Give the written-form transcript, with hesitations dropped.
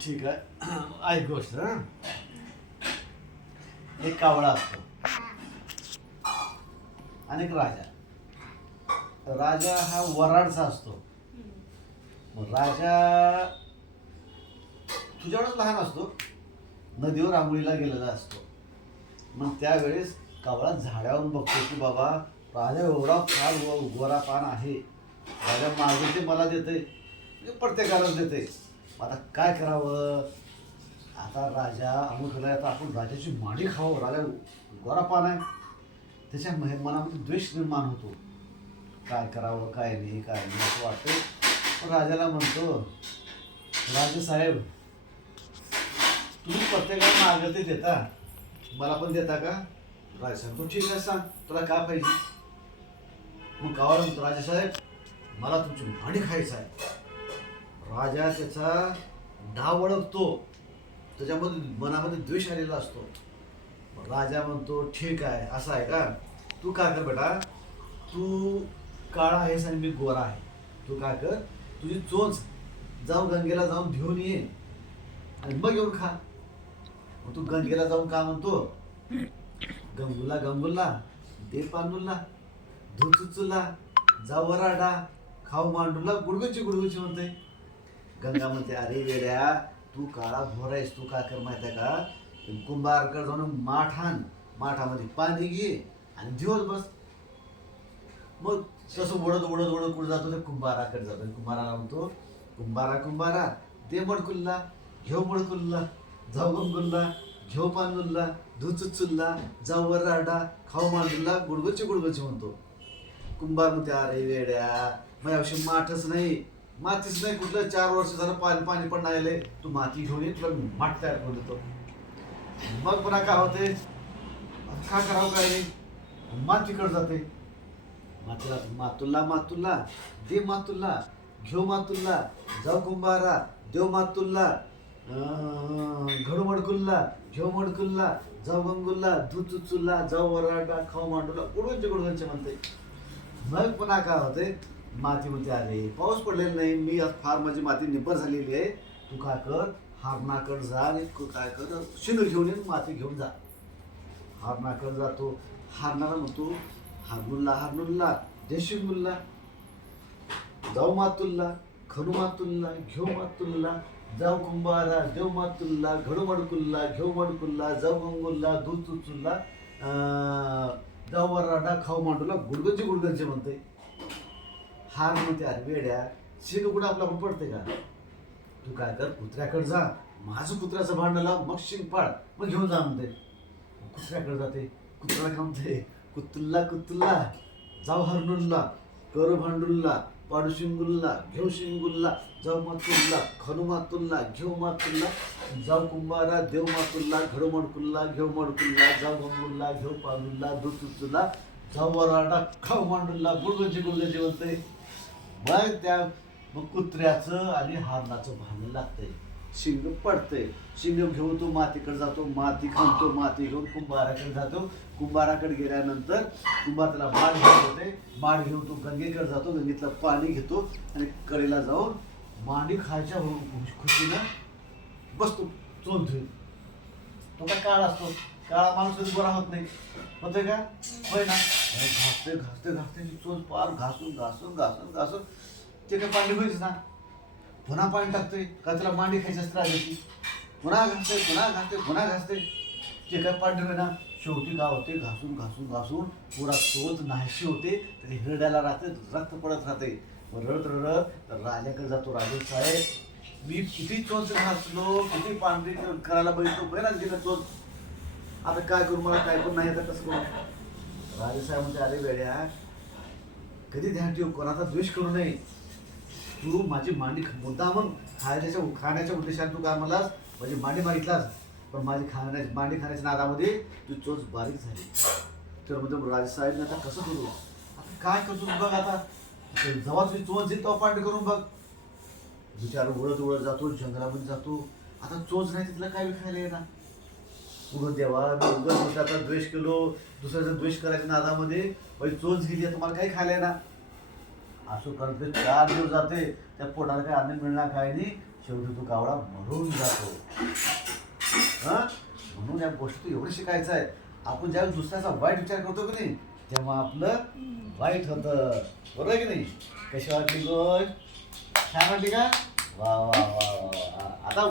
ठीक आहे. ऐक गोष्ट हा. एक कावळा असतो आणि एक राजा. राजा हा वराडचा असतो. मग राजा तुझ्यावरच लहान असतो, नदीवर आंघोळीला गेलेला असतो. मग त्यावेळेस कावळा झाडावरून बघतो की बाबा राजा एवढा फार गोरा पान आहे, राजा मागून ते मला देते, म्हणजे प्रत्येकालाच देते. आता काय करावं? आता राजा आंघोळ आता आपण राजाची माडी खावं, राजा गोरा पान आहे, त्याच्या मनामध्ये द्वेष निर्माण होतो. काय करावं काय नाही काय नाही असं वाटतं. पण राजाला म्हणतो, राजेसाहेब तुम्ही प्रत्येकाला मागं ते देता, मला पण देता का? राजा सांगतो ठीक आहे, सांग तुला काय पाहिजे. मग कावळा म्हणतो, राजेसाहेब मला तुमची माडी खायचं आहे. राजा त्याचा डाव ओळखतो, त्याच्यामध्ये मनामध्ये द्वेष आलेला असतो. राजा म्हणतो ठीक आहे, असं आहे का? तू काय कर बेटा, तू काळा आहेस आणि मी गोरा आहे, तू काय कर, तुझी चोच जाऊ गंगेला जाऊन घेऊन ये आणि मग येऊन खा. मग तू गंगेला जाऊन का म्हणतो, गंगुला गंगुला दे पांडुला, धुचुचुला जाऊ वराडा, खाऊ मांडूला, गुडगुची गुडगुची म्हणते. गंगा म्हणते अरे वेड्या, तू काळा घोर आहेस, तू काय कर माहिती आहे का, कुंभारकडे जाऊन माठ आण, माठामध्ये पाणी घे आणि दिवस बस. मग तसं ओढत ओढत ओढत कुठं जातो, ते कुंभाराकडे जातो. कुंभाराला म्हणतो, कुंभारा कुंभारा दे मडकुल्ला, घेऊ मडकुल्ला, जाऊ गंगुल्ला, घेऊ पांडुल्ला, धुचुचुल्ला, जाऊ वराडा, खाऊ मांडुल्ला, गुडगुची गुडगुची म्हणतो. कुंभार म्हणते अरे वेड्या, माझ्याविषयी माठच नाही, मातीच नाही, कुठलं 4 वर्ष झालं पाणी पाणी पण नाही आले, तू माती घेऊन ये, तुला माठ तयार करून देतो. मग पुन्हा काय होते, काय करावं काय नाही, मातीकडे जाते. मातीला मातुल्ला मातुल्ला दे मातुल्ला, घेऊ मातुल्ला, जाऊ कुंभारा, देव मातुल्ला, घडू मडकुल्ला, घेऊ मडकुल्ला, जाऊ गंगुल्ला, धुचुचुल्ला, जाऊ वराडा, खाऊ मांडूला, गुडगंचे गुडगंचे म्हणते. मग पुन्हा काय होते, माती म्हणते अरे पाऊस पडलेला नाही, मी फार माझी माती निब्बर झालेली आहे, तू काय कर, हारणाकडे जा आणि काय कर, शिंग घेऊन ये, माती घेऊन जा. हारणाकडे जातो. हारणाला म्हणतो, हारनुल्ला हारनुल्ला दे शिंगुल्ला, जाऊ मातुल्ला, खनू मातुल्ला, घेऊ मातुल्ला, जाऊ कुंभारा, देव मातुल्ला, घडू मडकुल्ला, घेऊ मडकुल्ला, जाऊ गंगुल्ला, दूध चुचुल्ला, जाऊ वराडा, खाऊ मांडूला, गुडगंची गुडगंची म्हणते. हार म्हणते अरे वेड्या, शिंग कुठं आपला पण पडते का, तू काय कर, कुत्र्याकडे जा, माझं कुत्र्याचं भांडण लाव, मग शिंग पाड, मग घेऊन जा म्हणते. कुत्र्याकडे जाते. कुत्र्याला काय म्हणते, कुत्तुल्ला कुत्तुल्ला, जाऊ हरनुल्ला, करू भांडुल्ला, पाडू शिंगुल्ला, घेऊ शिंगुल्ला, जाऊ मातुल्ला, खनू मातुल्ला, घेऊ मातुल्ला, जाऊ कुंभारा, देव मातुल्ला, घडू मडकुल्ला, घेऊ मडकुल्ला, जाऊ गंगुल्ला, घेऊ पांडुल्ला, दूध चुचुल्ला, जाऊ वराडा, खाऊ मांडुल्ला, गुडगंची गुडगंची म्हणते. मग कुत्र्याचं आणि हारणाचं भांडण लागतंय, शिंग पडतंय. शिंग घेऊन तो मातीकडे जातो, माती खातो, माती घेऊन कुंभाराकडे जातो. कुंभाराकडे गेल्यानंतर कुंभार त्याला माठ घेऊन होते, माठ घेऊन तो गंगेकडे जातो, गंगेतलं पाणी घेतो आणि कडेला जाऊन मांडी खायच्या खुशीनं बसतो, चोन धुईल. तो काय काळा असतो, काळा माणूस कधी गोरा होत नाही, होतोय का, होय ना. घासते घासते घासते चोच पार घासून घासून घासून घासून ते काय पाणी होईच ना. पुन्हा पाणी टाकतोय का, त्याला मांडी खायची असते राजाची, पुन्हा घासते पुन्हा घासते पुन्हा घासते, ते काय पाणी होय ना. शेवटी काय होते, घासून घासून घासून पुरा चोच नाहीशी होते, तरी हिरड्याला राहते, रक्त पडत राहते. रडत रडत तर राजाकडे जातो, राजेसाहेब मी किती चोच घासलो, किती पांढरी करायला बघितलो, बरेच गेलं चोच, आता काय करू, मला काय पण नाही, आता कसं करू. राजेसाहेब म्हणते अरे वेड्या, कधी ध्यान ठेव, कोणाचा द्वेष करू नये, तू माझी मांडी मुद्दा मग खाण्याच्या उद्देशाने तू काय मलास माझी मांडी मागितलास, पण माझी मांडी खाण्याच्या नादामध्ये तू चोच बारीक झाली. तर म्हणजे राजेसाहेब आता कसं करू, आता काय करतो बघ, आता जेव्हा तुझी चोच येईल तेव्हा पांडी करून बघ. विचार उडत उडत जातो, जंगलामध्ये जातो, आता चोच नाही तिथला काय खायला येणार. पुढं देवा मी आता द्वेष केलो, दुसऱ्याचा द्वेष करायच्या नादामध्ये चोच गेली, तुम्हाला काही खायला येणार. असं करत ते 4 दिवस जाते, त्या पोटाला काही अन्न मिळणार काय नाही, शेवटी तो कावळा मरून जातो. हा, म्हणून या गोष्टी तू एवढं शिकायचं आहे. आपण ज्यावेळेस दुसऱ्याचा वाईट विचार करतो की नाही, तेव्हा आपलं वाईट होतं. बरोबर आहे की नाही? कशी वाटली गोष्ट? छान वाटली का? वा वा वा वा वा. आता